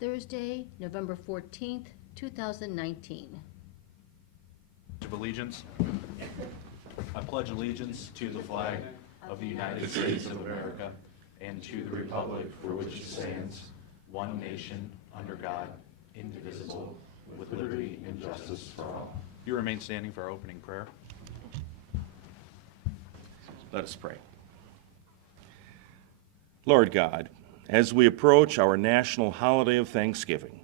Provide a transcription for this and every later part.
Thursday, November 14th, 2019. Of allegiance. I pledge allegiance to the flag of the United States of America and to the republic for which it stands, one nation, under God, indivisible, with liberty and justice for all. You remain standing for our opening prayer. Let us pray. Lord God, as we approach our national holiday of Thanksgiving,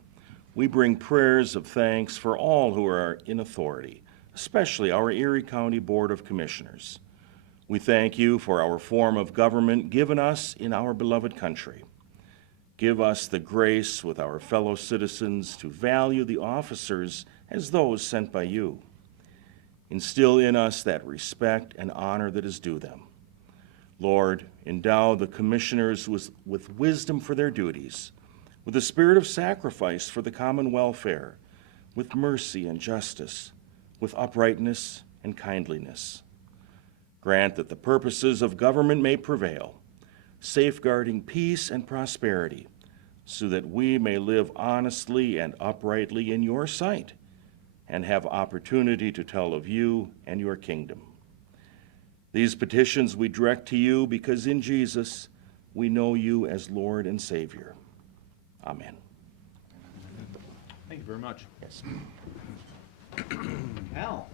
we bring prayers of thanks for all who are in authority, especially our Erie County Board of Commissioners. We thank you for our form of government given us in our beloved country. Give us the grace with our fellow citizens to value the officers as those sent by you. Instill in us that respect and honor that is due them. Lord, endow the commissioners with wisdom for their duties, with a spirit of sacrifice for the common welfare, with mercy and justice, with uprightness and kindliness. Grant that the purposes of government may prevail, safeguarding peace and prosperity, so that we may live honestly and uprightly in your sight, and have opportunity to tell of you and your kingdom. These petitions we direct to you because in Jesus we know you as Lord and Savior. Amen. Thank you very much. Yes. Al.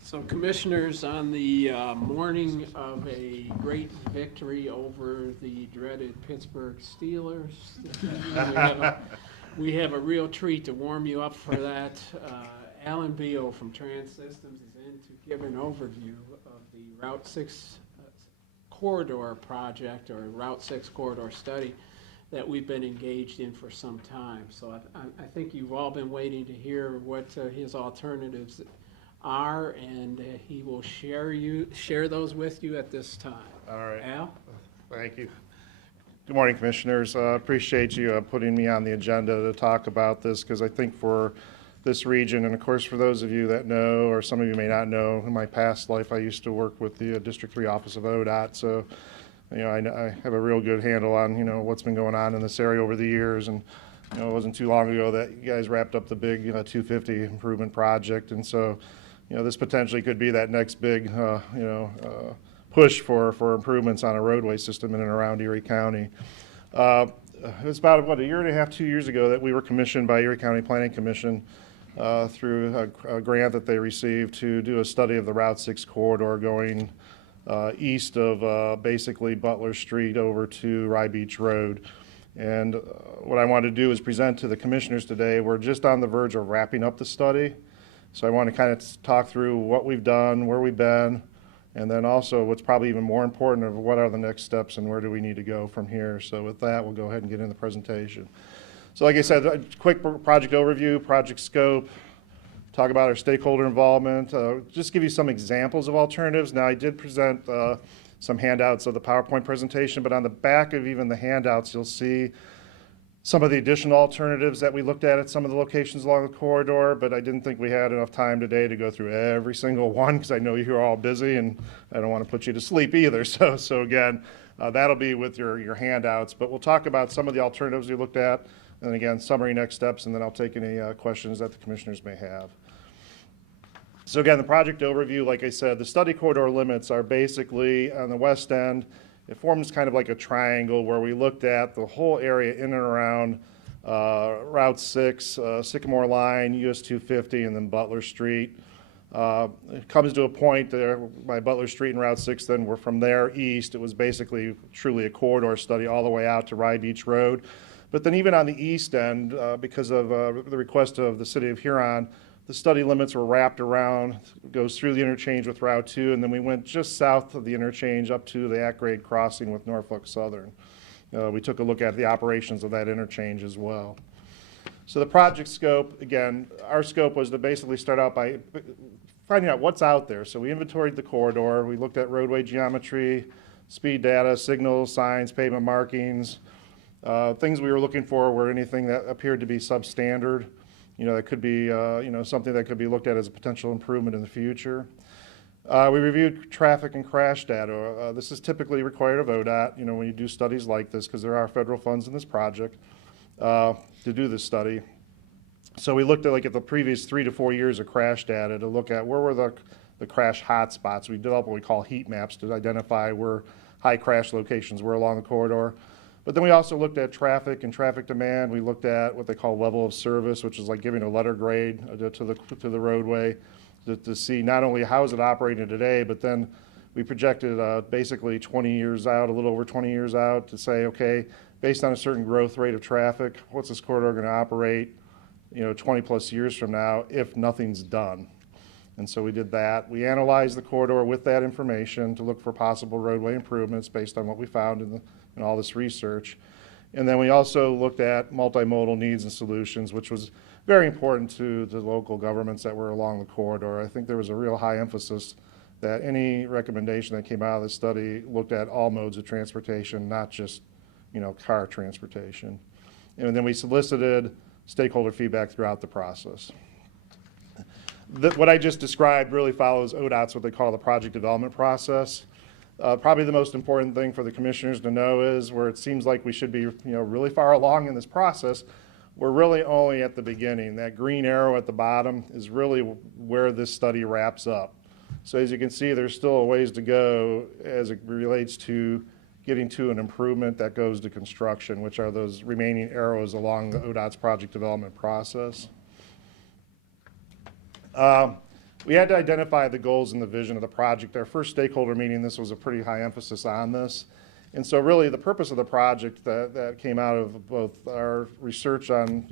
So Commissioners, on the morning of a great victory over the dreaded Pittsburgh Steelers, we have a real treat to warm you up for that. Alan Beal from Trans Systems is in to give an overview of the Route 6 corridor project, or Route 6 corridor study that we've been engaged in for some time. So I think you've all been waiting to hear what his alternatives are, and he will share those with you at this time. All right. Al? Thank you. Good morning, Commissioners. Appreciate you putting me on the agenda to talk about this, because I think for this region, and of course for those of you that know, or some of you may not know, in my past life I used to work with the District 3 Office of ODOT, so I have a real good handle on what's been going on in this area over the years. And it wasn't too long ago that you guys wrapped up the big 250 improvement project, and so this potentially could be that next big push for improvements on a roadway system in and around Erie County. It was about a year and a half, 2 years ago that we were commissioned by Erie County Planning Commission through a grant that they received to do a study of the Route 6 corridor going east of basically Butler Street over to Rye Beach Road. And what I wanted to do is present to the commissioners today. We're just on the verge of wrapping up the study. So I want to kind of talk through what we've done, where we've been, and then also what's probably even more important of what are the next steps and where do we need to go from here. So with that, we'll go ahead and get into the presentation. So like I said, a quick project overview, project scope, talk about our stakeholder involvement, just give you some examples of alternatives. Now I did present some handouts of the PowerPoint presentation, but on the back of even the handouts, you'll see some of the additional alternatives that we looked at some of the locations along the corridor, but I didn't think we had enough time today to go through every single one, because I know you're all busy and I don't want to put you to sleep either. So again, that'll be with your handouts, but we'll talk about some of the alternatives we looked at, and again, summary next steps, and then I'll take any questions that the commissioners may have. So again, the project overview, like I said, the study corridor limits are basically on the west end. It forms kind of like a triangle where we looked at the whole area in and around Route 6, Sycamore Line, US 250, and then Butler Street. It comes to a point there by Butler Street and Route 6, then we're from there east. It was basically truly a corridor study all the way out to Rye Beach Road. But then even on the east end, because of the request of the City of Huron, the study limits were wrapped around, goes through the interchange with Route 2, and then we went just south of the interchange up to the at-grade crossing with Norfolk Southern. We took a look at the operations of that interchange as well. So the project scope, again, our scope was to basically start out by finding out what's out there. So we inventoried the corridor, we looked at roadway geometry, speed data, signals, signs, pavement markings. Things we were looking for were anything that appeared to be substandard. It could be, something that could be looked at as a potential improvement in the future. We reviewed traffic and crash data. This is typically required of ODOT, when you do studies like this, because there are federal funds in this project to do this study. So we looked at the previous 3 to 4 years of crash data to look at where were the crash hotspots. We developed what we call heat maps to identify where high crash locations were along the corridor. But then we also looked at traffic and traffic demand. We looked at what they call level of service, which is like giving a letter grade to the roadway to see not only how is it operating today, but then we projected basically 20 years out, a little over 20 years out, to say, okay, based on a certain growth rate of traffic, what's this corridor going to operate 20 plus years from now if nothing's done? And so we did that. We analyzed the corridor with that information to look for possible roadway improvements based on what we found in all this research. And then we also looked at multimodal needs and solutions, which was very important to the local governments that were along the corridor. I think there was a real high emphasis that any recommendation that came out of the study looked at all modes of transportation, not just car transportation. And then we solicited stakeholder feedback throughout the process. What I just described really follows ODOT's what they call the project development process. Probably the most important thing for the commissioners to know is where it seems like we should be really far along in this process, we're really only at the beginning. That green arrow at the bottom is really where this study wraps up. So as you can see, there's still a ways to go as it relates to getting to an improvement that goes to construction, which are those remaining arrows along the ODOT's project development process. We had to identify the goals and the vision of the project. Our first stakeholder meeting, this was a pretty high emphasis on this. And so really the purpose of the project that came out of both our research on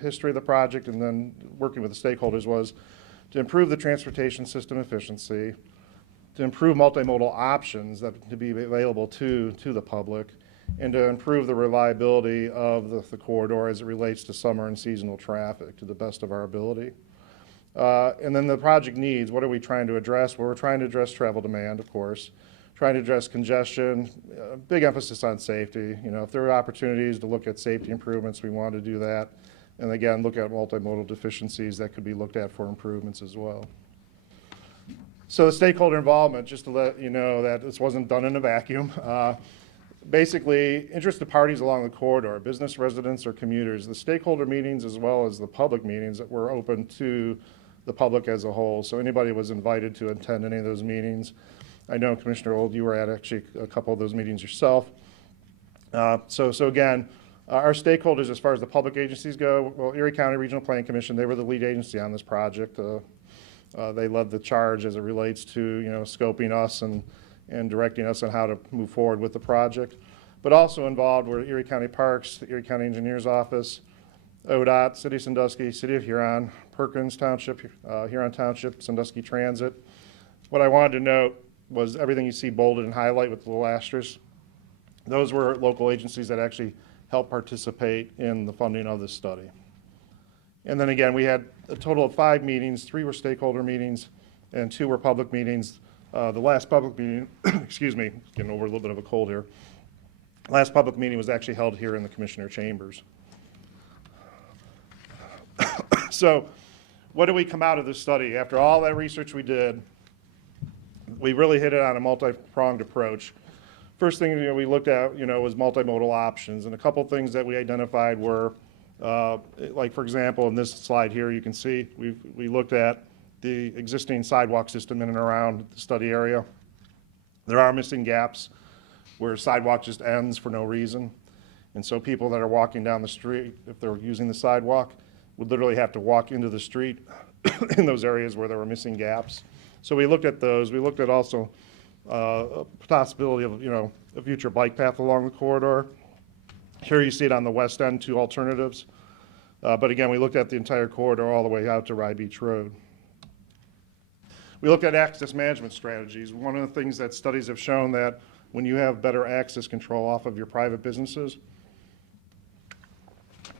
history of the project and then working with the stakeholders was to improve the transportation system efficiency, to improve multimodal options that to be available to the public, and to improve the reliability of the corridor as it relates to summer and seasonal traffic to the best of our ability. And then the project needs, what are we trying to address? Well, we're trying to address travel demand, of course, trying to address congestion, big emphasis on safety. If there are opportunities to look at safety improvements, we want to do that. And again, look at multimodal deficiencies that could be looked at for improvements as well. So the stakeholder involvement, just to let you know that this wasn't done in a vacuum. Basically, interested parties along the corridor, business residents or commuters, the stakeholder meetings as well as the public meetings that were open to the public as a whole. So anybody was invited to attend any of those meetings. I know Commissioner Old, you were at actually a couple of those meetings yourself. So again, our stakeholders as far as the public agencies go, well, Erie County Regional Planning Commission, they were the lead agency on this project. They led the charge as it relates to scoping us and directing us on how to move forward with the project. But also involved were Erie County Parks, the Erie County Engineers Office, ODOT, City of Sandusky, City of Huron, Perkins Township, Huron Township, Sandusky Transit. What I wanted to note was everything you see bolded and highlight with the little asterisk. Those were local agencies that actually helped participate in the funding of this study. And then again, we had a total of 5 meetings. 3 were stakeholder meetings and 2 were public meetings. The last public meeting, excuse me, getting over a little bit of a cold here. Last public meeting was actually held here in the Commissioner Chambers. So what did we come out of this study? After all that research we did, we really hit it on a multi-pronged approach. First thing we looked at was multimodal options, and a couple things that we identified were like for example in this slide here you can see we looked at the existing sidewalk system in and around the study area. There are missing gaps where sidewalk just ends for no reason, and so people that are walking down the street, if they're using the sidewalk, would literally have to walk into the street in those areas where there were missing gaps. So we looked at those. We looked at also a possibility of a future bike path along the corridor. Here you see it on the west end, 2 alternatives. But again, we looked at the entire corridor all the way out to Rye Beach Road. We looked at access management strategies. One of the things that studies have shown that when you have better access control off of your private businesses,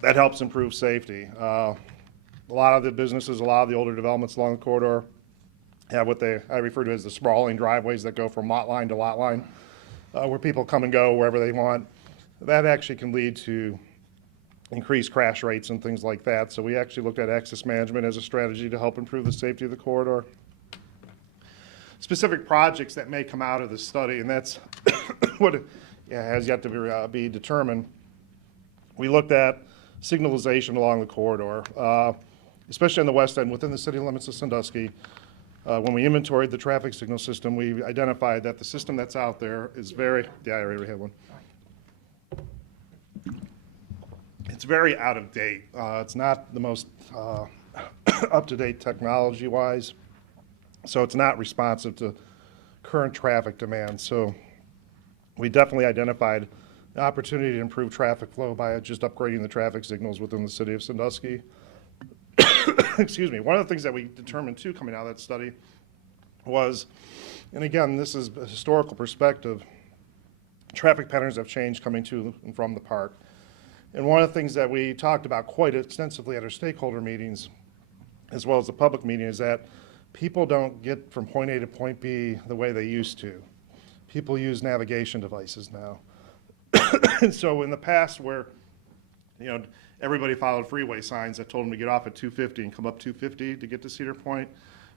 that helps improve safety. A lot of the businesses, a lot of the older developments along the corridor have what I refer to as the sprawling driveways that go from lot line to lot line, where people come and go wherever they want. That actually can lead to increased crash rates and things like that. So we actually looked at access management as a strategy to help improve the safety of the corridor. specific projects that may come out of this study, and that's what has yet to be determined. We looked at signalization along the corridor, especially on the west end within the city limits of Sandusky. When we inventoried the traffic signal system, we identified that the system that's out there is yeah, I already had one. It's very out of date. It's not the most up-to-date technology-wise, so it's not responsive to current traffic demands. So we definitely identified the opportunity to improve traffic flow by just upgrading the traffic signals within the city of Sandusky. Excuse me. One of the things that we determined too coming out of that study was, and again, this is a historical perspective, traffic patterns have changed coming to and from the park. And one of the things that we talked about quite extensively at our stakeholder meetings, as well as the public meeting, is that people don't get from point A to point B the way they used to. People use navigation devices now. And so in the past where, everybody followed freeway signs that told them to get off at 250 and come up 250 to get to Cedar Point,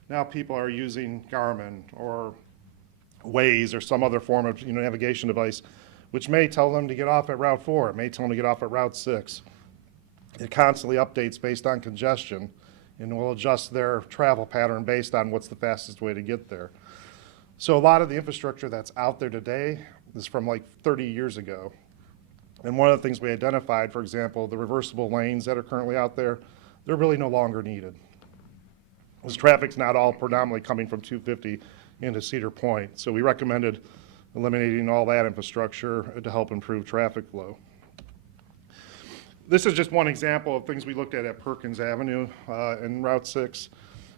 now people are using Garmin or Waze or some other form of navigation device, which may tell them to get off at Route 4. It may tell them to get off at Route 6. It constantly updates based on congestion and will adjust their travel pattern based on what's the fastest way to get there. So a lot of the infrastructure that's out there today is from like 30 years ago. And one of the things we identified, for example, the reversible lanes that are currently out there, they're really no longer needed. Because traffic's not all predominantly coming from 250 into Cedar Point. So we recommended eliminating all that infrastructure to help improve traffic flow. This is just one example of things we looked at Perkins Avenue in Route 6,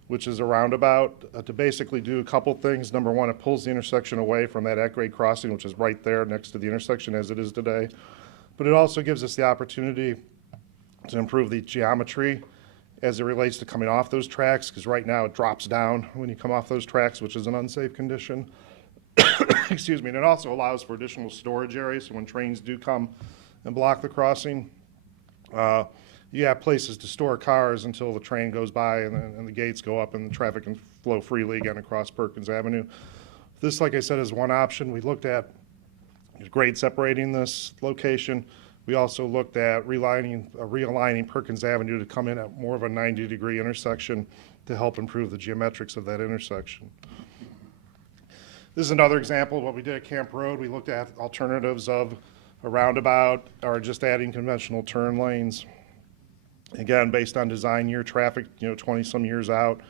which is a roundabout, to basically do a couple things. Number one, it pulls the intersection away from that at-grade crossing, which is right there next to the intersection as it is today. But it also gives us the opportunity to improve the geometry as it relates to coming off those tracks, because right now it drops down when you come off those tracks, which is an unsafe condition. Excuse me. And it also allows for additional storage areas, so when trains do come and block the crossing, you have places to store cars until the train goes by and the gates go up and the traffic can flow freely again across Perkins Avenue. This, like I said, is one option. We looked at grade separating this location. We also looked at realigning Perkins Avenue to come in at more of a 90-degree intersection to help improve the geometrics of that intersection. This is another example of what we did at Camp Road. We looked at alternatives of a roundabout or just adding conventional turn lanes. Again, based on design year traffic, 20 some years out,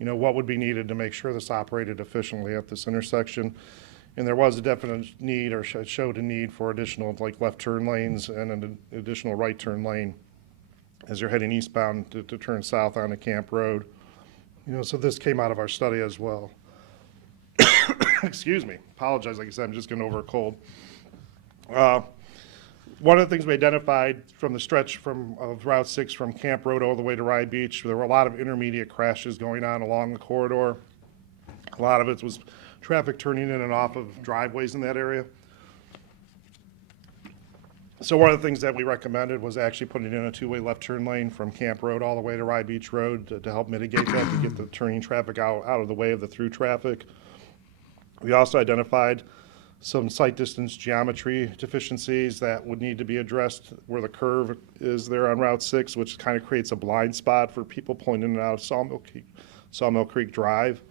what would be needed to make sure this operated efficiently at this intersection. And there was a definite need, or showed a need for additional left turn lanes and an additional right turn lane as you're heading eastbound to turn south onto Camp Road. So this came out of our study as well. Excuse me, apologize, like I said, I'm just getting over a cold. One of the things we identified from the stretch of Route 6 from Camp Road all the way to Rye Beach, there were a lot of intermediate crashes going on along the corridor. A lot of it was traffic turning in and off of driveways in that area. So one of the things that we recommended was actually putting in a two-way left turn lane from Camp Road all the way to Rye Beach Road to help mitigate that, to get the turning traffic out of the way of the through traffic. We also identified some sight distance geometry deficiencies that would need to be addressed where the curve is there on Route 6, which kind of creates a blind spot for people pulling in and out of Sawmill Creek Drive.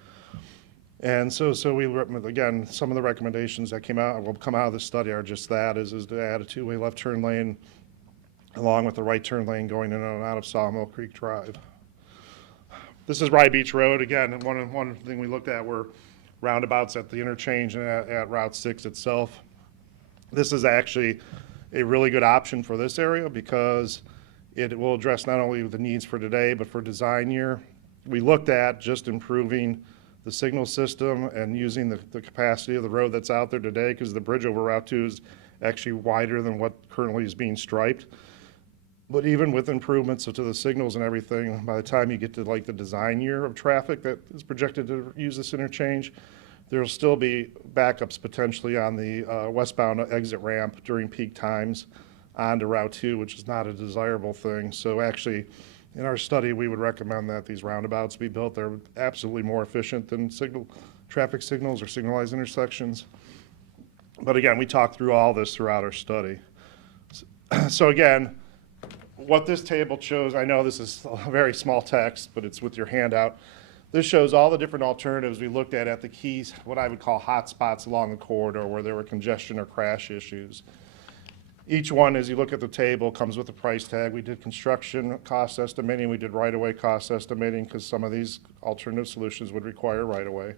And so we, again, some of the recommendations that will come out of this study are just that, is to add a two-way left turn lane along with the right turn lane going in and out of Sawmill Creek Drive. This is Rye Beach Road. Again, one thing we looked at were roundabouts at the interchange and at Route 6 itself. This is actually a really good option for this area because it will address not only the needs for today, but for design year. We looked at just improving the signal system and using the capacity of the road that's out there today, because the bridge over Route 2 is actually wider than what currently is being striped. But even with improvements to the signals and everything, by the time you get to the design year of traffic that is projected to use this interchange, there'll still be backups potentially on the westbound exit ramp during peak times onto Route 2, which is not a desirable thing. So actually, in our study, we would recommend that these roundabouts be built. They're absolutely more efficient than traffic signals or signalized intersections. But again, we talked through all this throughout our study. So again, what this table shows, I know this is a very small text, but it's with your handout. This shows all the different alternatives we looked at the keys, what I would call hot spots along the corridor where there were congestion or crash issues. Each one, as you look at the table, comes with a price tag. We did construction cost estimating, we did right-of-way cost estimating, because some of these alternative solutions would require right-of-way.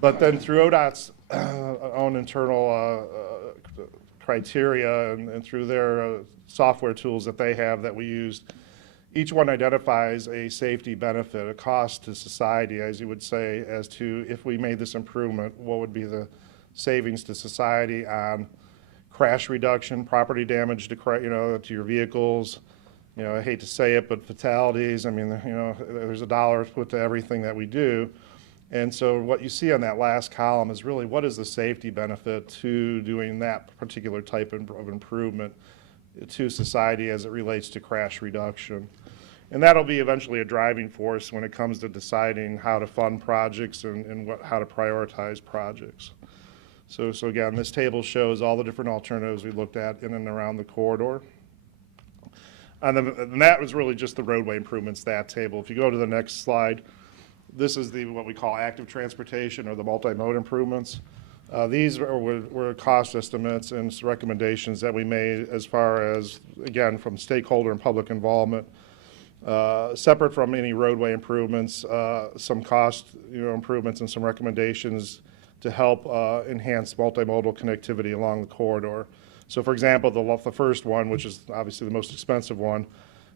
But then through ODOT's own internal criteria and through their software tools that they have that we used, each one identifies a safety benefit, a cost to society, as you would say, as to if we made this improvement, what would be the savings to society on crash reduction, property damage to your vehicles. I hate to say it, but fatalities. I mean, there's a dollar put to everything that we do. And so what you see on that last column is really what is the safety benefit to doing that particular type of improvement to society as it relates to crash reduction. And that'll be eventually a driving force when it comes to deciding how to fund projects and how to prioritize projects. So again, this table shows all the different alternatives we looked at in and around the corridor. And that was really just the roadway improvements, that table. If you go to the next slide, this is what we call active transportation or the multi-mode improvements. These were cost estimates and recommendations that we made as far as, again, from stakeholder and public involvement. Separate from any roadway improvements, some cost improvements and some recommendations to help enhance multimodal connectivity along the corridor. So for example, the first one, which is obviously the most expensive one,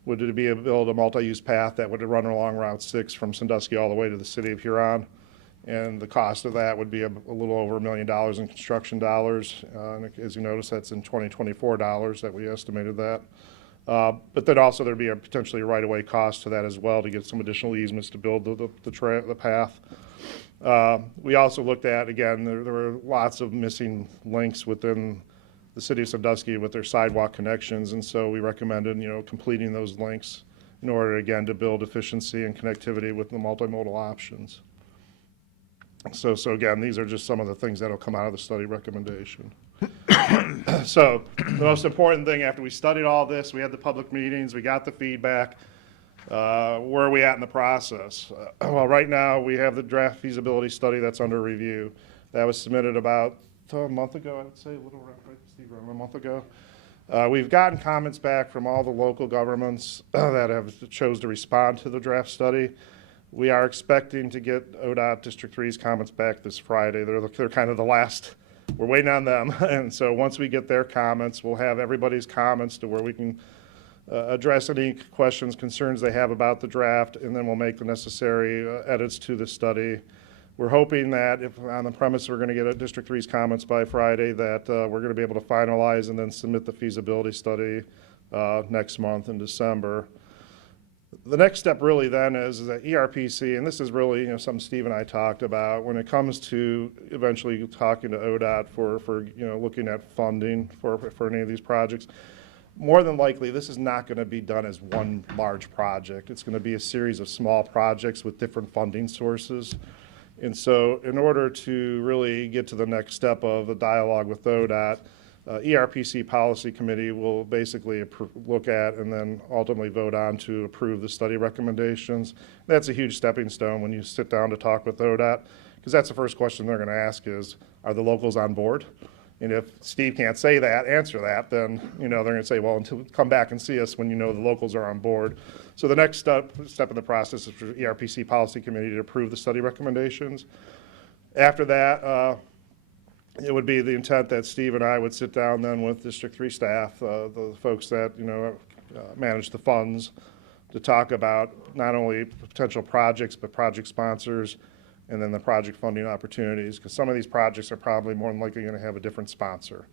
would build a multi-use path that would run along Route 6 from Sandusky all the way to the city of Huron. And the cost of that would be a little over $1 million in construction dollars. And as you notice, that's in 2024 dollars that we estimated that. But then also there'd be potentially a right-of-way cost to that as well to get some additional easements to build the path. We also looked at, again, there were lots of missing links within the city of Sandusky with their sidewalk connections, and so we recommended, completing those links in order, again, to build efficiency and connectivity with the multimodal options. So again, these are just some of the things that'll come out of the study recommendation. So the most important thing after we studied all this, we had the public meetings, we got the feedback. Where are we at in the process? Well, right now we have the draft feasibility study that's under review. That was submitted about a month ago, I would say, a little right, Steve, around a month ago. We've gotten comments back from all the local governments that have chose to respond to the draft study. We are expecting to get ODOT District 3's comments back this Friday. They're kind of the last. We're waiting on them. And so once we get their comments, we'll have everybody's comments to where we can address any questions, concerns they have about the draft, and then we'll make the necessary edits to the study. We're hoping that if on the premise we're going to get a District 3's comments by Friday, that we're going to be able to finalize and then submit the feasibility study next month in December. The next step really then is that ERPC, and this is really something Steve and I talked about when it comes to eventually talking to ODOT for looking at funding for any of these projects. More than likely, this is not going to be done as one large project. It's going to be a series of small projects with different funding sources. And so in order to really get to the next step of a dialogue with ODOT, ERPC Policy Committee will basically look at and then ultimately vote on to approve the study recommendations. That's a huge stepping stone when you sit down to talk with ODOT, because that's the first question they're going to ask is, are the locals on board? And if Steve can't answer that, then they're going to say, well, come back and see us when the locals are on board. So the next step in the process is for ERPC Policy Committee to approve the study recommendations. After that, it would be the intent that Steve and I would sit down then with District 3 staff, the folks that manage the funds, to talk about not only potential projects but project sponsors, and then the project funding opportunities, because some of these projects are probably more than likely going to have a different sponsor.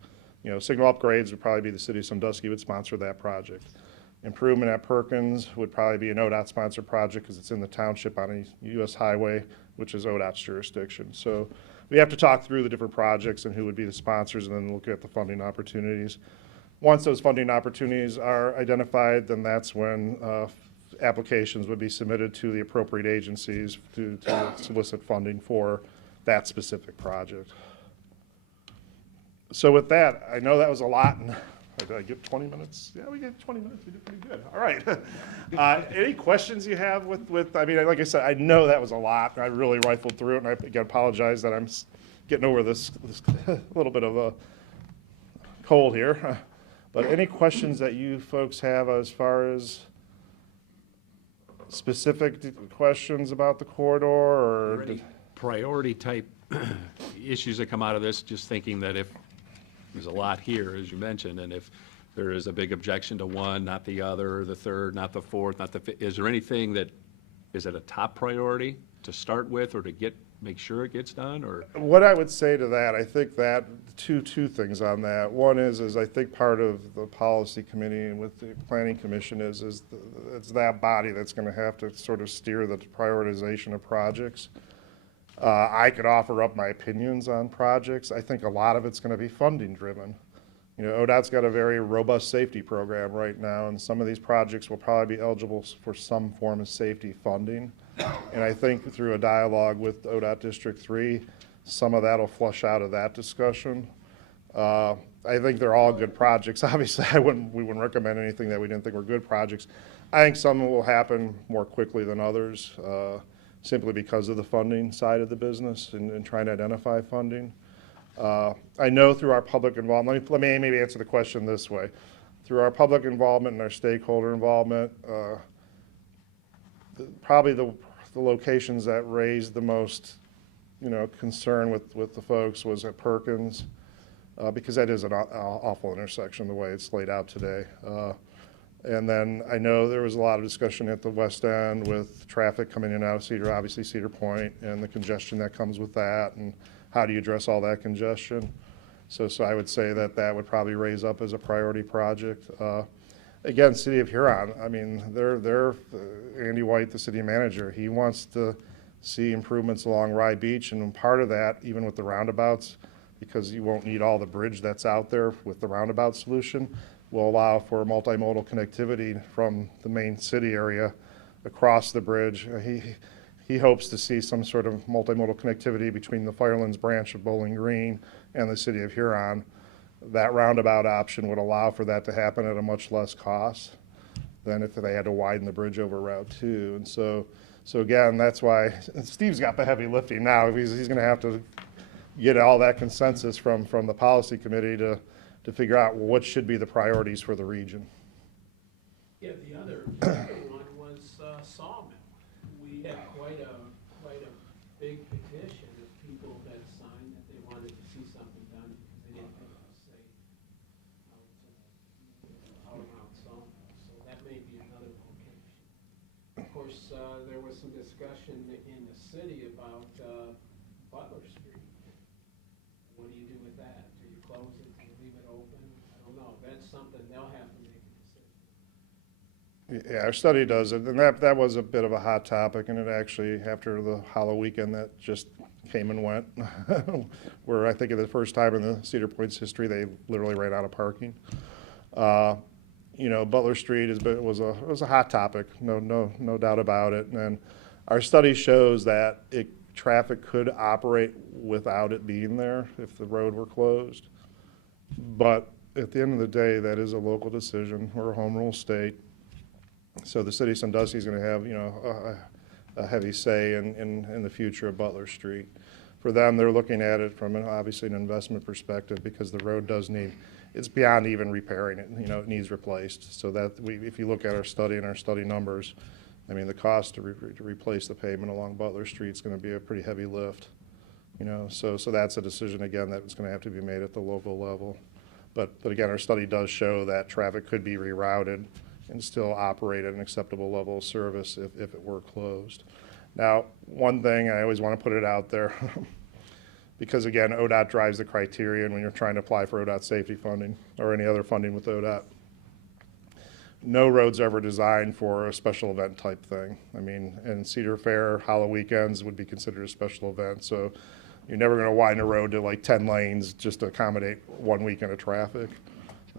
Signal upgrades would probably be the city of Sandusky would sponsor that project. Improvement at Perkins would probably be an ODOT-sponsored project because it's in the township on a U.S. highway, which is ODOT's jurisdiction. So we have to talk through the different projects and who would be the sponsors and then look at the funding opportunities. Once those funding opportunities are identified, then that's when applications would be submitted to the appropriate agencies to solicit funding for that specific project. So with that, I know that was a lot, and did I get 20 minutes? Yeah, we get 20 minutes, we did pretty good. All right. Any questions you have with, I mean, like I said, I know that was a lot, and I really rifled through it, and I again apologize that I'm getting over this little bit of a cold here. But any questions that you folks have as far as specific questions about the corridor, Are or? there any priority type issues that come out of this? Just thinking that if there's a lot here, as you mentioned, and if there is a big objection to one, not the other, the third, not the fourth, not the fifth, is there anything that, is it a top priority to start with or to make sure it gets done, or? What I would say to that, I think that two things on that. One is I think part of the policy committee and with the planning commission it's that body that's going to have to sort of steer the prioritization of projects. I could offer up my opinions on projects. I think a lot of it's going to be funding driven. You know, ODOT's got a very robust safety program right now, and some of these projects will probably be eligible for some form of safety funding. And I think through a dialogue with ODOT District 3, some of that'll flush out of that discussion. I think they're all good projects. Obviously, we wouldn't recommend anything that we didn't think were good projects. I think some will happen more quickly than others, simply because of the funding side of the business and trying to identify funding. I know through our public involvement, let me maybe answer the question this way. Through our public involvement and our stakeholder involvement, probably the locations that raised the most, concern with the folks was at Perkins, because that is an awful intersection the way it's laid out today. And then I know there was a lot of discussion at the west end with traffic coming in and out of Cedar, obviously Cedar Point, and the congestion that comes with that, and how do you address all that congestion. So I would say that would probably raise up as a priority project. Again, City of Huron, I mean, they're Andy White, the city manager, he wants to see improvements along Rye Beach, and part of that, even with the roundabouts, because you won't need all the bridge that's out there with the roundabout solution, will allow for multimodal connectivity from the main city area across the bridge. He hopes to see some sort of multimodal connectivity between the Firelands branch of Bowling Green and the City of Huron. That roundabout option would allow for that to happen at a much less cost than if they had to widen the bridge over Route 2. And so again, that's why Steve's got the heavy lifting now. He's going to have to get all that consensus from the policy committee to figure out, well, what should be the priorities for the region. Yeah, the other one was Sawmill. We had quite a big petition of people that signed that they wanted to see something done because they didn't think it was safe out around Sawmill. So that may be another location. Of course, there was some discussion in the city about Butler Street. What do you do with that? Do you close it? Do you leave it open? I don't know. That's something they'll have to make a decision. Yeah, our study does it, and that was a bit of a hot topic, and it actually, after the Hollow weekend, that just came and went, where I think for the first time in the Cedar Point's history, they literally ran out of parking. Butler Street was a hot topic, no doubt about it, and our study shows that traffic could operate without it being there if the road were closed. But at the end of the day, that is a local decision. We're a home rule state. So the city of Sandusky is going to have, a heavy say in the future of Butler Street. For them, they're looking at it from obviously an investment perspective because the road does it's beyond even repairing it. It needs replaced. So that if you look at our study and our study numbers, I mean, the cost to replace the pavement along Butler Street is going to be a pretty heavy lift. So that's a decision again that's going to have to be made at the local level. But again, our study does show that traffic could be rerouted and still operate at an acceptable level of service if it were closed. Now, one thing, I always want to put it out there, because again, ODOT drives the criterion when you're trying to apply for ODOT safety funding or any other funding with ODOT. No road's ever designed for a special event type thing. I mean, and Cedar Fair, Hollow weekends would be considered a special event. So you're never going to widen a road to like 10 lanes just to accommodate one weekend of traffic.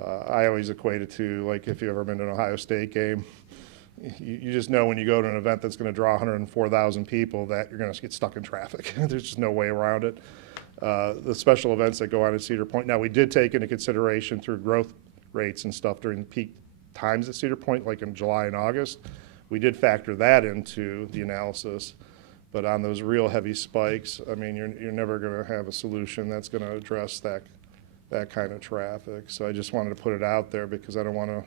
I always equate it to like if you've ever been to an Ohio State game, you just know when you go to an event that's going to draw 104,000 people that you're going to get stuck in traffic. There's just no way around it. The special events that go on at Cedar Point, now we did take into consideration through growth rates and stuff during peak times at Cedar Point, like in July and August. We did factor that into the analysis. But on those real heavy spikes, I mean, you're never going to have a solution that's going to address that kind of traffic. So I just wanted to put it out there because I don't want to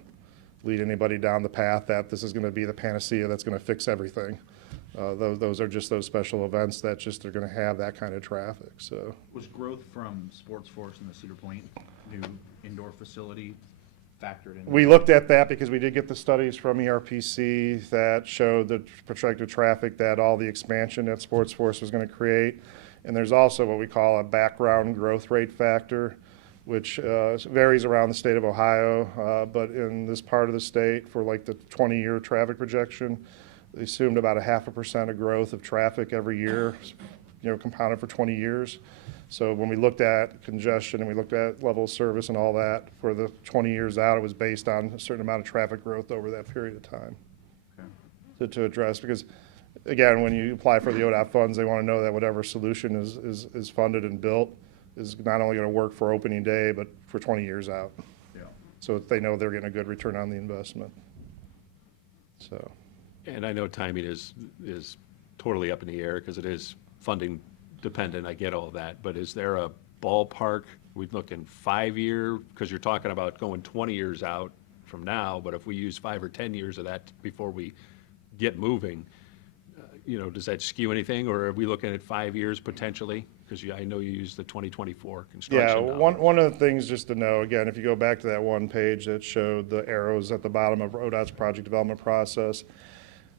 lead anybody down the path that this is going to be the panacea that's going to fix everything. Those are just those special events that just are going to have that kind of traffic, so. Was growth from Sports Force and the Cedar Point new indoor facility factored in? We looked at that because we did get the studies from ERPC that showed the projected traffic that all the expansion that Sports Force was going to create. And there's also what we call a background growth rate factor, which varies around the state of Ohio, but in this part of the state for like the 20-year traffic projection, they assumed about 0.5% of growth of traffic every year, compounded for 20 years. So when we looked at congestion and we looked at level of service and all that for the 20 years out, it was based on a certain amount of traffic growth over that period of time to address. Because again, when you apply for the ODOT funds, they want to know that whatever solution is funded and built is not only going to work for opening day, but for 20 years out. Yeah. So they know they're getting a good return on the investment. So. And I know timing is totally up in the air because it is funding dependent. I get all that. But is there a ballpark? We look in 5-year, because you're talking about going 20 years out from now, but if we use 5 or 10 years of that before we get moving, does that skew anything, or are we looking at 5 years potentially? Because I know you use the 2024 construction Yeah, dollars. one of the things just to know, again, if you go back to that one page that showed the arrows at the bottom of ODOT's project development process,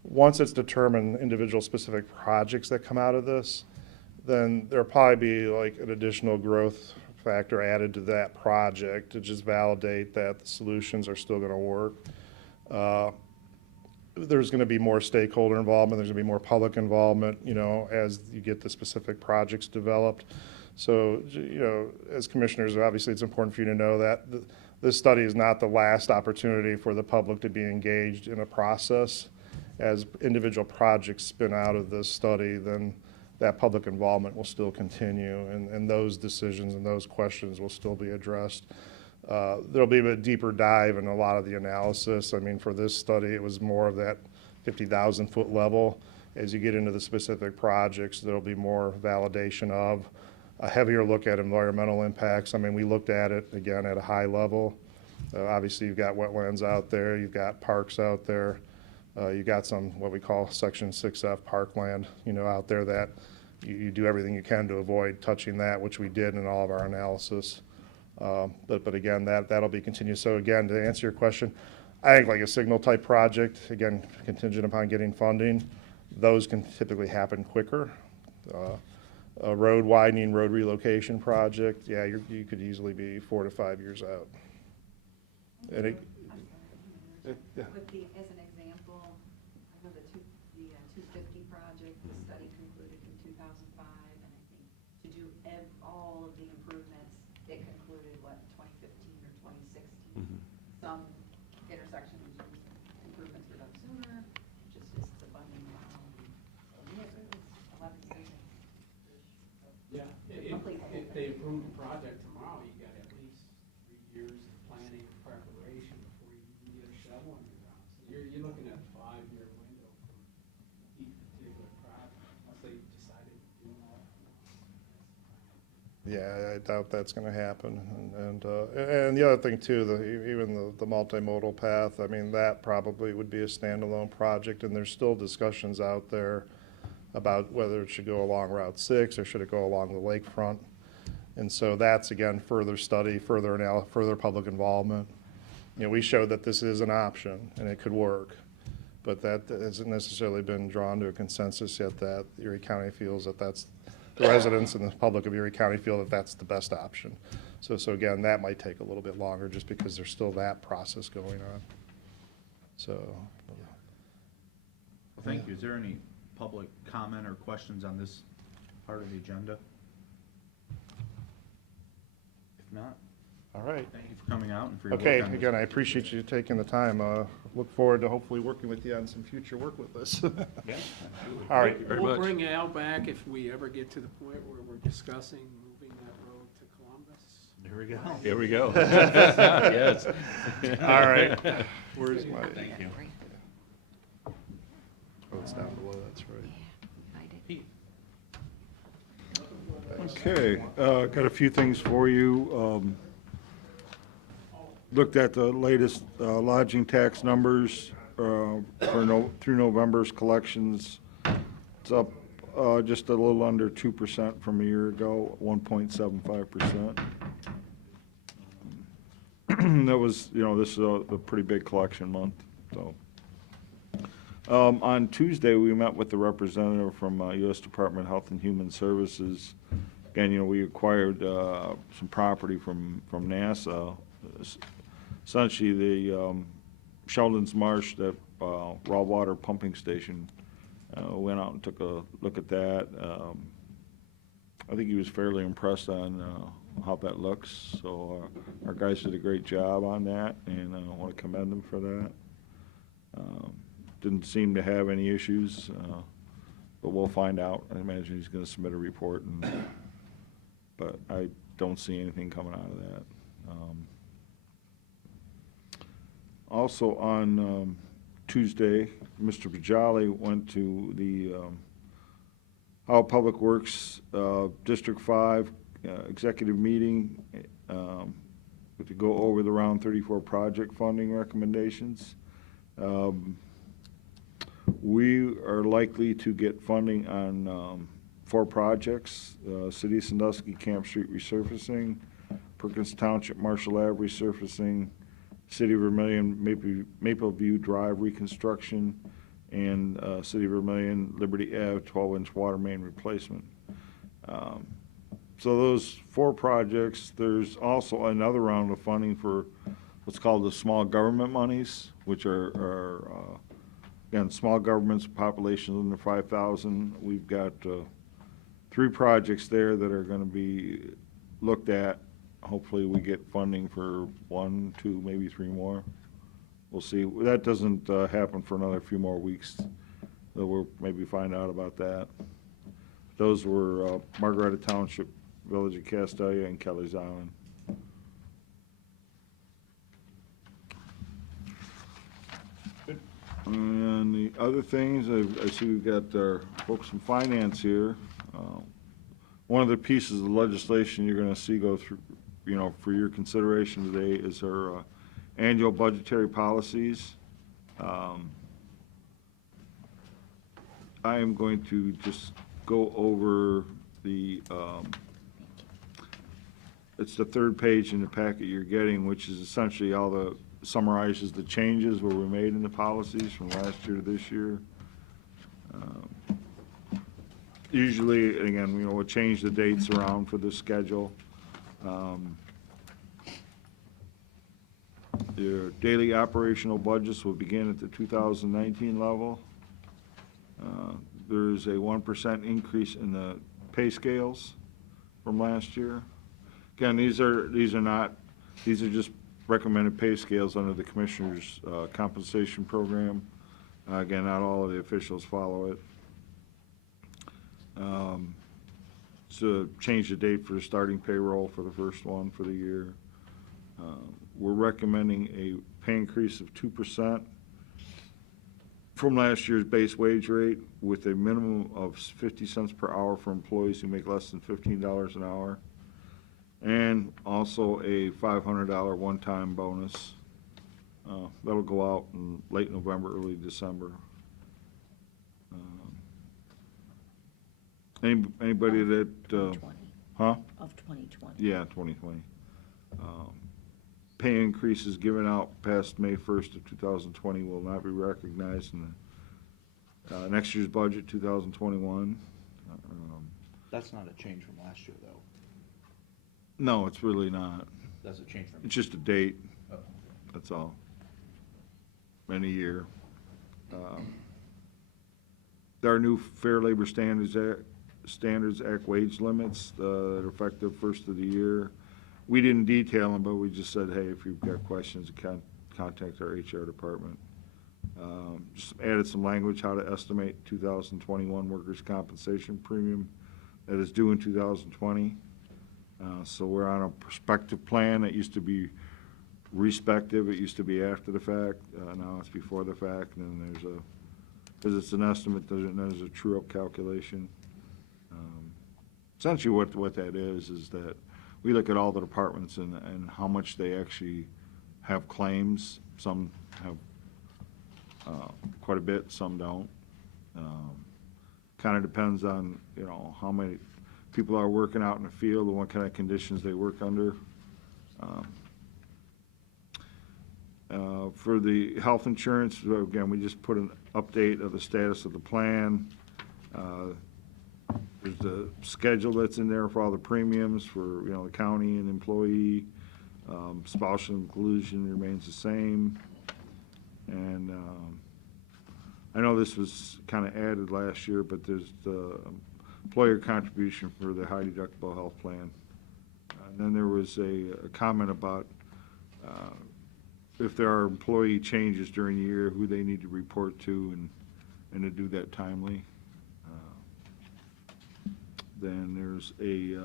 once it's determined individual specific projects that come out of this, then there'll probably be like an additional growth factor added to that project to just validate that the solutions are still going to work. There's going to be more stakeholder involvement. There's going to be more public involvement, as you get the specific projects developed. So, as commissioners, obviously it's important for you to know that this study is not the last opportunity for the public to be engaged in a process. As individual projects spin out of this study, then that public involvement will still continue, and those decisions and those questions will still be addressed. There'll be a deeper dive in a lot of the analysis. I mean, for this study, it was more of that 50,000 foot level. As you get into the specific projects, there'll be more validation of a heavier look at environmental impacts. I mean, we looked at it again at a high level. Obviously, you've got wetlands out there, you've got parks out there, you've got some what we call Section 6F parkland, out there that you do everything you can to avoid touching that, which we did in all of our analysis. But again, that'll be continued. So again, to answer your question, I think like a signal type project, again, contingent upon getting funding, those can typically happen quicker. A road widening, road relocation project, yeah, you could easily be 4 to 5 years out. And it, yeah. With the, as an example, I know the 250 project, the study concluded in 2005, and I think to do all of the improvements, it concluded, 2015 or 2016? Mhm. Some intersections improvements were done sooner, just as the funding allowed. So yeah, it was 11 years. Yeah, if they approve the project tomorrow, you got at least 3 years of planning and preparation before you can get a shovel in the ground. So you're looking at a 5-year window for each particular project, unless they decided to do them all. Yeah, I doubt that's going to happen. And the other thing too, even the multimodal path, I mean, that probably would be a standalone project, and there's still discussions out there about whether it should go along Route 6 or should it go along the lakefront. And so that's, again, further study, further public involvement. We showed that this is an option and it could work, but that hasn't necessarily been drawn to a consensus yet that Erie County feels that that's, the residents and the public of Erie County feel that that's the best option. So again, that might take a little bit longer just because there's still that process going on. So. Well, thank you. Is there any public comment or questions on this part of the agenda? If not, all All right. Thank you for coming out and for your work Okay, on this. again, I appreciate you taking the time. Look forward to hopefully working with you on some future work with this. Yeah, absolutely. All right. Thank you very We'll much. bring Al back if we ever get to the point where we're discussing moving that road to Columbus. There we go. Here we go. Yes. All right. Where's my- Thank you. Oh, it's down below, that's right. Pete? Okay, got a few things for you. Looked at the latest lodging tax numbers through November's collections. It's up just a little under 2% from a year ago, 1.75%. That was, this is a pretty big collection month, so. On Tuesday, we met with the representative from U.S. Department of Health and Human Services. Again, we acquired some property from NASA. Essentially, the Sheldon's Marsh, that raw water pumping station, went out and took a look at that. I think he was fairly impressed on how that looks. So our guys did a great job on that, and I want to commend them for that. Didn't seem to have any issues, but we'll find out. I imagine he's going to submit a report, but I don't see anything coming out of that. Also on Tuesday, Mr. Bajali went to the Ohio Public Works District 5 executive meeting to go over the Round 34 project funding recommendations. We are likely to get funding on 4 projects: City of Sandusky Camp Street resurfacing, Perkins Township Marshall Ave resurfacing, City of Vermillion Maple View Drive reconstruction, and City of Vermillion Liberty Ave 12-inch water main replacement. So those 4 projects. There's also another round of funding for what's called the small government monies, which are again, small governments, populations under 5,000. We've got 3 projects there that are going to be looked at. Hopefully, we get funding for 1, 2, maybe 3 more. We'll see. That doesn't happen for another few more weeks. So we'll maybe find out about that. Those were Margaretta Township, Village of Castalia, and Kelly's Island. And the other things, I see we've got our folks from finance here. One of the pieces of legislation you're going to see go through, for your consideration today is our annual budgetary policies. I am going to just go over it's the 3rd page in the packet you're getting, which is essentially summarizes the changes where we made in the policies from last year to this year. Usually, again, we'll change the dates around for the schedule. Your daily operational budgets will begin at the 2019 level. There's a 1% increase in the pay scales from last year. Again, these are just recommended pay scales under the Commissioner's compensation program. Again, not all of the officials follow it. So change the date for the starting payroll for the first one for the year. We're recommending a pay increase of 2% from last year's base wage rate, with a minimum of 50 cents per hour for employees who make less than $15 an hour, and also a $500 one-time bonus. That'll go out in late November, early December. Anybody that, 2020, huh? of 2020. Yeah, 2020. Pay increases given out past May 1st of 2020 will not be recognized in the next year's budget, 2021. That's not a change from last year, though. No, it's really not. That's a change from. It's just a date, Oh. that's all. And a year. There are new Fair Labor Standards Act wage limits that are effective first of the year. we didn't detail them, but we just said, hey, if you've got questions, contact our HR department. Just added some language, how to estimate 2021 workers' compensation premium that is due in 2020. So we're on a prospective plan. That used to be respective, it used to be after the fact, now it's before the fact, and then there's because it's an estimate, there's a true-up calculation. Essentially what that is that we look at all the departments and how much they actually have claims. Some have quite a bit, some don't. Kind of depends on, how many people are working out in the field and what kind of conditions they work under. For the health insurance, again, we just put an update of the status of the plan. There's the schedule that's in there for all the premiums for, the county and employee. Spousal inclusion remains the same. And I know this was kind of added last year, but there's the employer contribution for the high deductible health plan. And then there was a comment about if there are employee changes during the year, who they need to report to and to do that timely. Then there's a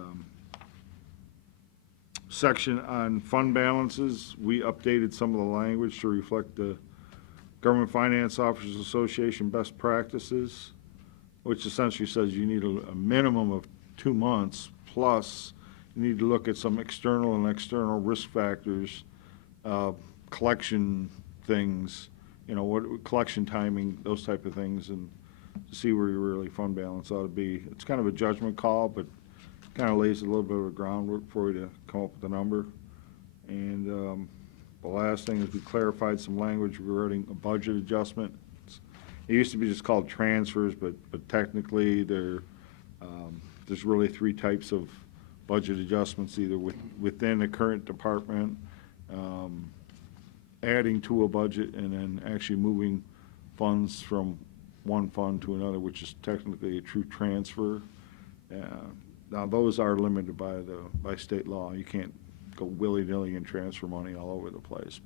section on fund balances. We updated some of the language to reflect the Government Finance Officers Association best practices, which essentially says you need a minimum of 2 months, plus you need to look at some external and external risk factors, collection things, what collection timing, those type of things, and to see where your really fund balance ought to be. It's kind of a judgment call, but kind of lays a little bit of a groundwork for you to come up with a number. And the last thing is we clarified some language regarding a budget adjustment. It used to be just called transfers, but technically there's really 3 types of budget adjustments, either within the current department, adding to a budget, and then actually moving funds from one fund to another, which is technically a true transfer. Now, those are limited by state law. You can't go willy-nilly and transfer money all over the place.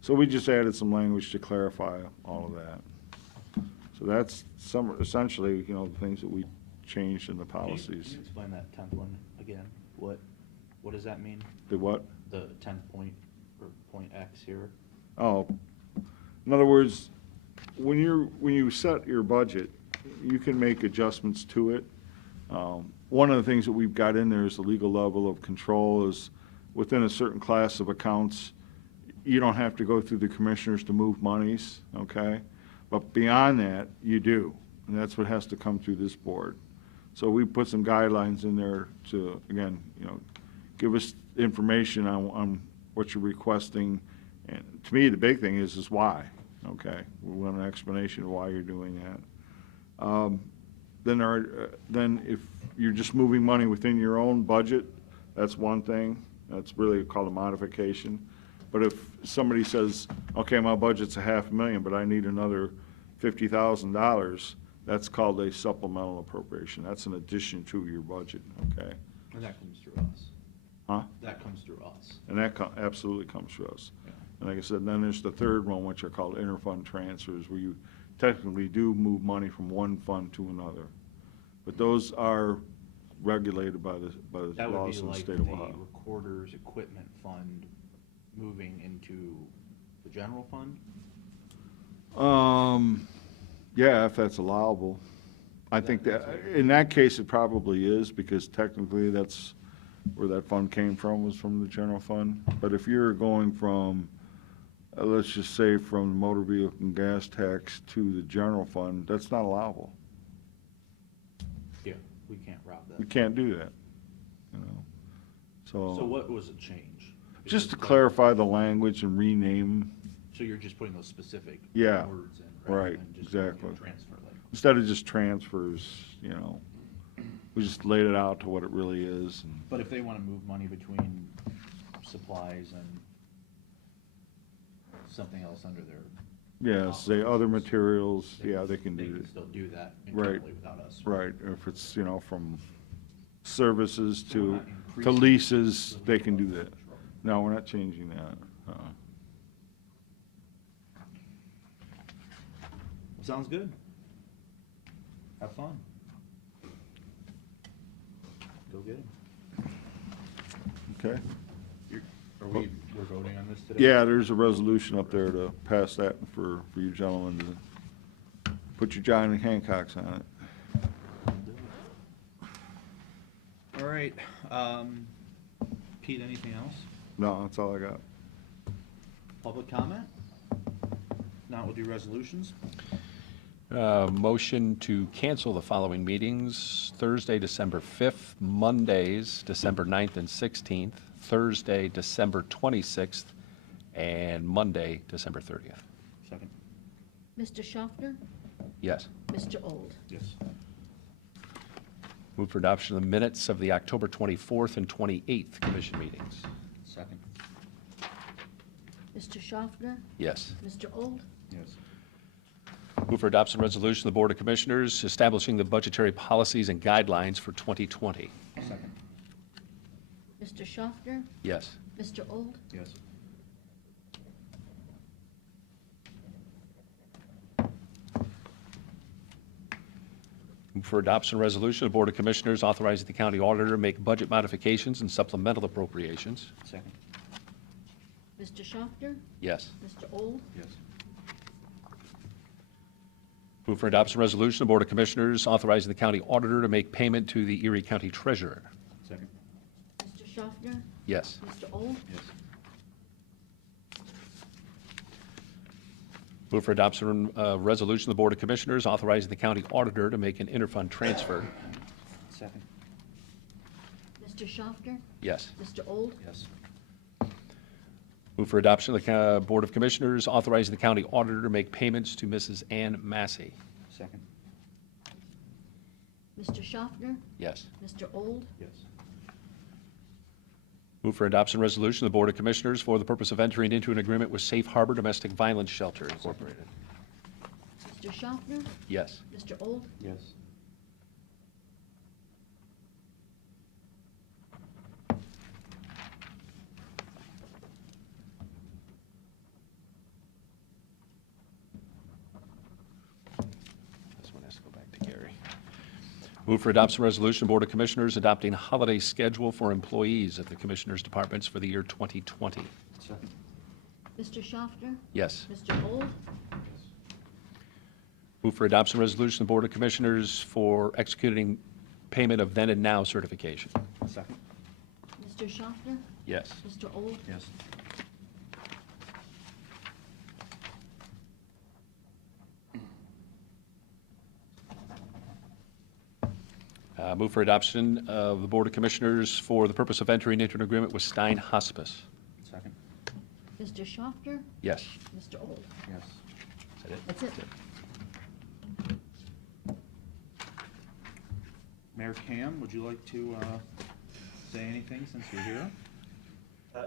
So we just added some language to clarify all of that. So that's essentially, the things that we changed in the policies. Can you explain that 10th one again? What does that mean? The what? The 10th point or point X here? Oh, in other words, when you set your budget, you can make adjustments to it. One of the things that we've got in there is the legal level of control is within a certain class of accounts, you don't have to go through the commissioners to move monies, okay? But beyond that, you do, and that's what has to come through this board. So we put some guidelines in there to, again, give us information on what you're requesting. And to me, the big thing is why, okay? We want an explanation of why you're doing that. Then if you're just moving money within your own budget, that's one thing. That's really called a modification. But if somebody says, okay, my budget's $500,000, but I need another $50,000, that's called a supplemental appropriation. That's an addition to your budget, okay? And that comes through us. Huh? That comes through us. And that absolutely comes to us. Yeah. And like I said, then there's the third one, which are called interfund transfers, where you technically do move money from one fund to another. But those are regulated by the That would laws be in the like state the of Ohio. recorder's equipment fund moving into the general fund? Yeah, if that's allowable. I think that, in that case, it probably is, because technically that's where that fund came from, was from the general fund. But if you're going from, let's just say from the motor vehicle and gas tax to the general fund, that's not allowable. Yeah, we can't rob We that. can't do that, So what was a change? Just to Because, like, clarify the language and rename, So you're just putting those specific Yeah, words in, rather right, than just doing a exactly. transfer like. instead of just transfers, we just laid it out to what it really is. And But if they want to move money between supplies and something else under their. Yeah, say other materials, yeah, they can They do can it. still do that Right. internally without us. Right, if it's, from services We're to, not to increasing leases, they can do that. No, we're not changing that. Sounds good. Have fun. Go get him. Okay? We're voting on this today? Yeah, there's a resolution up there to pass that for you gentlemen to put your Johnny Hancocks on it. All right, Pete, anything else? No, that's all I got. Public comment? Not with your resolutions? Motion to cancel the following meetings: Thursday, December 5th, Mondays, December 9th and 16th, Thursday, December 26th, and Monday, December 30th. Second. Mr. Schaffner? Yes. Mr. Old? Yes. Move for adoption of the minutes of the October 24th and 28th commission meetings. Second. Mr. Schaffner? Yes. Mr. Old? Yes. Move for adoption of resolution of the Board of Commissioners establishing the budgetary policies and guidelines for 2020. Second. Mr. Schaffner? Yes. Mr. Old? Yes. Move for adoption of resolution of the Board of Commissioners authorizing the county auditor to make budget modifications and supplemental appropriations. Second. Mr. Schaffner? Yes. Mr. Old? Yes. Move for adoption of resolution of the Board of Commissioners authorizing the county auditor to make payment to the Erie County Treasurer. Second. Mr. Schaffner? Yes. Mr. Old? Yes. Move for adoption of resolution of the Board of Commissioners authorizing the county auditor to make an interfund transfer. Second. Mr. Schaffner? Yes. Mr. Old? Yes. Move for adoption of the Board of Commissioners authorizing the county auditor to make payments to Mrs. Ann Massey. Second. Mr. Schaffner? Yes. Mr. Old? Yes. Move for adoption resolution of the Board of Commissioners for the purpose of entering into an agreement with Safe Harbor Domestic Violence Shelter Incorporated. Mr. Schaffner? Yes. Mr. Old? Yes. This one has to go back to Gary. Move for adoption resolution, Board of Commissioners adopting holiday schedule for employees at the Commissioners' Departments for the year 2020. Second. Mr. Schaffner? Yes. Mr. Old? Move for adoption resolution, the Board of Commissioners for executing payment of then and now certification. Second. Mr. Schaffner? Yes. Mr. Old? Yes. Move for adoption of the Board of Commissioners for the purpose of entering into an agreement with Stein Hospice. Second. Mr. Schaffner? Yes. Mr. Old? Yes. Is that it? That's it. Mayor Cam, would you like to say anything since you're here?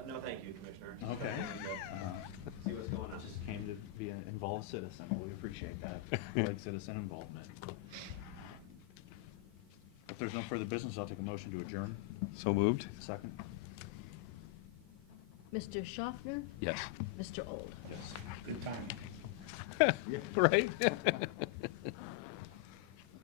No, thank you, Commissioner. Okay. See what's going on. Just came to be an involved citizen. We appreciate that. We like citizen involvement. If there's no further business, I'll take a motion to adjourn. So moved? Second. Mr. Schaffner? Yes. Mr. Old? Yes. Good time. Right?